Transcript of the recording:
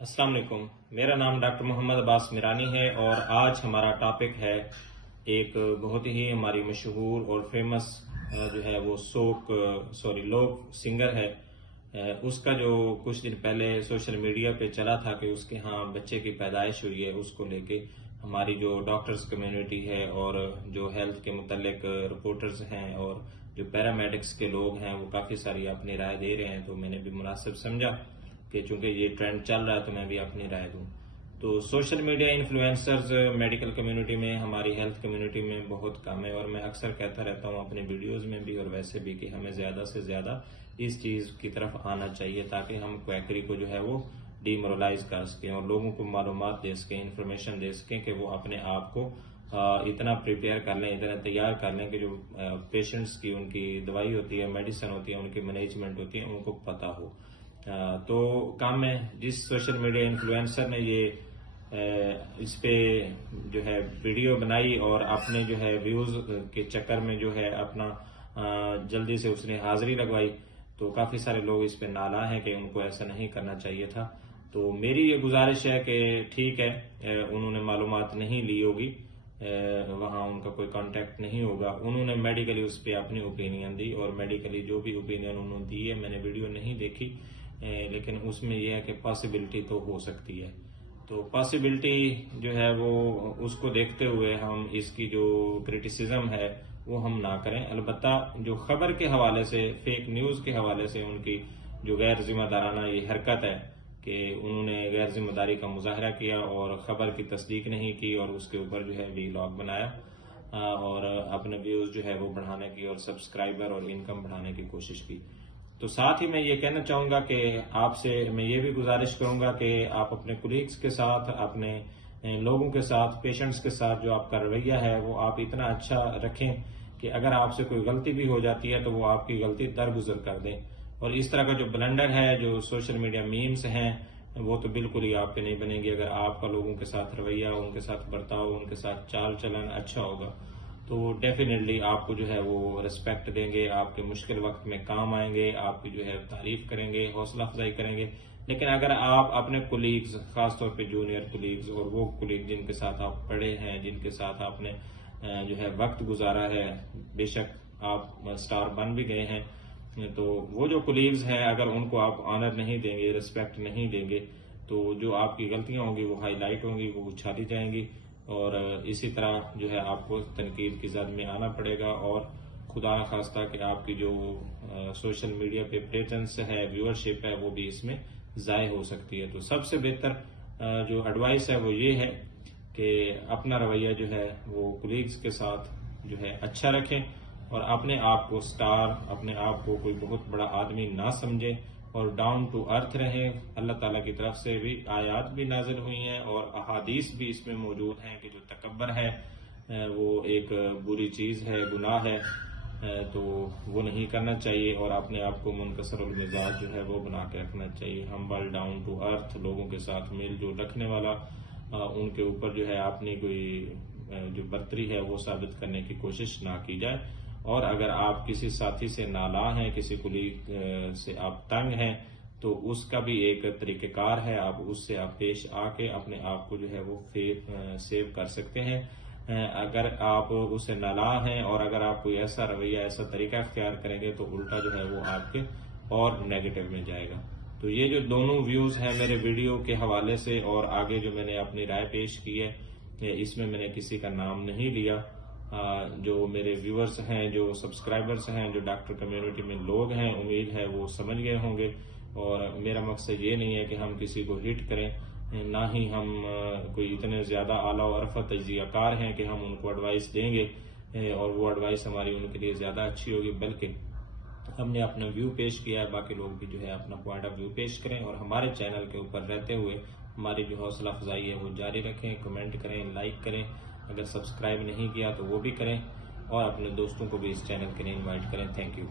السلام علیکم، میرا نام ڈاکٹر محمد عباس میرانی ہے اور آج ہمارا ٹاپک ہے ایک بہت ہی ہماری مشہور اور فیمس جو ہے وہ لوک سنگر ہے۔ اس کا جو کچھ دن پہلے سوشل میڈیا پہ چلا تھا کہ اس کے ہاں بچے کی پیدائش ہوئی ہے، اس کو لے کے ہماری جو ڈاکٹرز کمیونٹی ہے اور جو ہیلتھ کے متعلق رپورٹرز ہیں اور جو پیرامیڈکس کے لوگ ہیں وہ کافی ساری اپنی رائے دے رہے ہیں، تو میں نے بھی مناسب سمجھا کہ چونکہ یہ ٹرینڈ چل رہا ہے تو میں بھی اپنی رائے دوں۔ تو social media influencers medical community میں، ہماری ہیلتھ کمیونٹی میں بہت کم ہے، اور میں اکثر کہتا رہتا ہوں اپنے ویڈیوز میں بھی اور ویسے بھی کہ ہمیں زیادہ سے زیادہ اس چیز کی طرف آنا چاہیے تاکہ ہم کویکری کو جو ہے وہ ڈی مورلائز کر سکیں اور لوگوں کو معلومات دے سکیں، انفارمیشن دے سکیں کہ وہ اپنے آپ کو اتنا پریپیئر کر لیں، اتنا تیار کر لیں کہ جو پیشنٹس کی ان کی دوائی ہوتی ہے، میڈیسن ہوتی ہے، ان کی مینجمنٹ ہوتی ہے، ان کو پتہ ہو۔ تو کام میں جس سوشل میڈیا انفلوئنسر نے یہ اس پہ جو ہے ویڈیو بنائی اور اپنے جو ہے ویوز کے چکر میں جو ہے اپنا جلدی سے اس نے حاضری لگوائی، تو کافی سارے لوگ اس پہ نالاں ہیں کہ ان کو ایسا نہیں کرنا چاہیے تھا۔ تو میری یہ گزارش ہے کہ ٹھیک ہے، انہوں نے معلومات نہیں لی ہوگی، وہاں ان کا کوئی کانٹیکٹ نہیں ہوگا، انہوں نے میڈیکلی اس پہ اپنی اوپینین دی اور میڈیکلی جو بھی اوپینین انہوں نے دی ہے، میں نے ویڈیو نہیں دیکھی، لیکن اس میں یہ ہے کہ پاسبلٹی تو ہو سکتی ہے۔ تو پاسبلٹی جو ہے وہ اس کو دیکھتے ہوئے ہم اس کی جو کرٹیسزم ہے وہ ہم نہ کریں۔ البتہ جو خبر کے حوالے سے، فیک نیوز کے حوالے سے ان کی جو غیر ذمہ دارانہ یہ حرکت ہے کہ انہوں نے غیر ذمہ داری کا مظاہرہ کیا اور خبر کی تصدیق نہیں کی اور اس کے اوپر جو ہے ویلاگ بنایا اور اپنے ویوز جو ہے وہ بڑھانے کی اور سبسکرائبر اور انکم بڑھانے کی کوشش کی۔ تو ساتھ ہی میں یہ کہنا چاہوں گا کہ آپ سے میں یہ بھی گزارش کروں گا کہ آپ اپنے کولیگز کے ساتھ، اپنے لوگوں کے ساتھ، پیشنٹس کے ساتھ جو آپ کا رویہ ہے وہ آپ اتنا اچھا رکھیں کہ اگر آپ سے کوئی غلطی بھی ہو جاتی ہے تو وہ آپ کی غلطی درگزر کر دیں۔ اور اس طرح کا جو بلنڈر ہے، جو سوشل میڈیا میمز ہیں، وہ تو بالکل ہی آپ پہ نہیں بنیں گے۔ اگر آپ کا لوگوں کے ساتھ رویہ، ان کے ساتھ برتاؤ، ان کے ساتھ چال چلن اچھا ہوگا تو ڈیفینیٹلی آپ کو جو ہے وہ ریسپیکٹ دیں گے، آپ کے مشکل وقت میں کام آئیں گے، آپ کی جو ہے تعریف کریں گے، حوصلہ افزائی کریں گے۔ لیکن اگر آپ اپنے کولیگز، خاص طور پہ جونیئر کولیگز اور وہ کولیگ جن کے ساتھ آپ پڑھے ہیں، جن کے ساتھ آپ نے جو ہے وقت گزارا ہے، بے شک آپ سٹار بن بھی گئے ہیں، تو وہ جو کولیگز ہیں اگر ان کو آپ آنر نہیں دیں گے، ریسپیکٹ نہیں دیں گے، تو جو آپ کی غلطیاں ہوں گی وہ ہائی لائٹ ہوں گی، وہ اچھالی جائیں گی اور اسی طرح جو ہے آپ کو تنقید کی زد میں آنا پڑے گا اور خدا نخواستہ کہ آپ کی جو سوشل میڈیا پہ پریزنس ہے، ویورشپ ہے، وہ بھی اس میں ضائع ہو سکتی ہے۔ تو سب سے بہتر جو ایڈوائس ہے وہ یہ ہے کہ اپنا رویہ جو ہے وہ کولیگز کے ساتھ جو ہے اچھا رکھیں اور اپنے آپ کو سٹار، اپنے آپ کو کوئی بہت بڑا آدمی نہ سمجھیں اور ڈاؤن ٹو ارتھ رہیں۔ اللہ تعالیٰ کی طرف سے بھی آیات بھی نازل ہوئی ہیں اور احادیث بھی اس میں موجود ہیں کہ جو تکبر ہے وہ ایک بری چیز ہے، گناہ ہے، تو وہ نہیں کرنا چاہیے اور اپنے آپ کو منکسر المزاج جو ہے وہ بنا کے رکھنا چاہیے، ہمبل، ڈاؤن ٹو ارتھ، لوگوں کے ساتھ میل جول رکھنے والا، ان کے اوپر جو ہے اپنی کوئی جو برتری ہے وہ ثابت کرنے کی کوشش نہ کی جائے۔ اور اگر آپ کسی ساتھی سے نالاں ہیں، کسی کولیگ سے آپ تنگ ہیں، تو اس کا بھی ایک طریقہ کار ہے، آپ اس سے آپ پیش آ کے اپنے آپ کو جو ہے وہ سیو کر سکتے ہیں۔ اگر آپ اس سے نالاں ہیں اور اگر آپ کوئی ایسا رویہ، ایسا طریقہ اختیار کریں گے تو الٹا جو ہے وہ آپ کے اور نیگیٹو میں جائے گا۔ تو یہ جو دونوں ویوز ہیں میرے ویڈیو کے حوالے سے اور آگے جو میں نے اپنی رائے پیش کی ہے، اس میں نے کسی کا نام نہیں لیا۔ جو میرے ویورز ہیں، جو سبسکرائبرز ہیں، جو ڈاکٹر کمیونٹی میں لوگ ہیں، امید ہے وہ سمجھ گئے ہوں گے، اور میرا مقصد یہ نہیں ہے کہ ہم کسی کو ہٹ کریں، نہ ہی ہم کوئی اتنے زیادہ اعلیٰ و عرفہ تجزیہ کار ہیں کہ ہم ان کو ایڈوائس دیں گے اور وہ ایڈوائس ہماری ان کے لیے زیادہ اچھی ہوگی، بلکہ ہم نے اپنا ویو پیش کیا ہے، باقی لوگ بھی جو ہے اپنا پوائنٹ آف ویو پیش کریں اور ہمارے چینل کے اوپر رہتے ہوئے ہماری جو حوصلہ افزائی ہے وہ جاری رکھیں، کمنٹ کریں، لائک کریں، اگر سبسکرائب نہیں کیا تو وہ بھی کریں اور اپنے دوستوں کو بھی اس چینل کے لیے انوائٹ کریں۔ Thank you.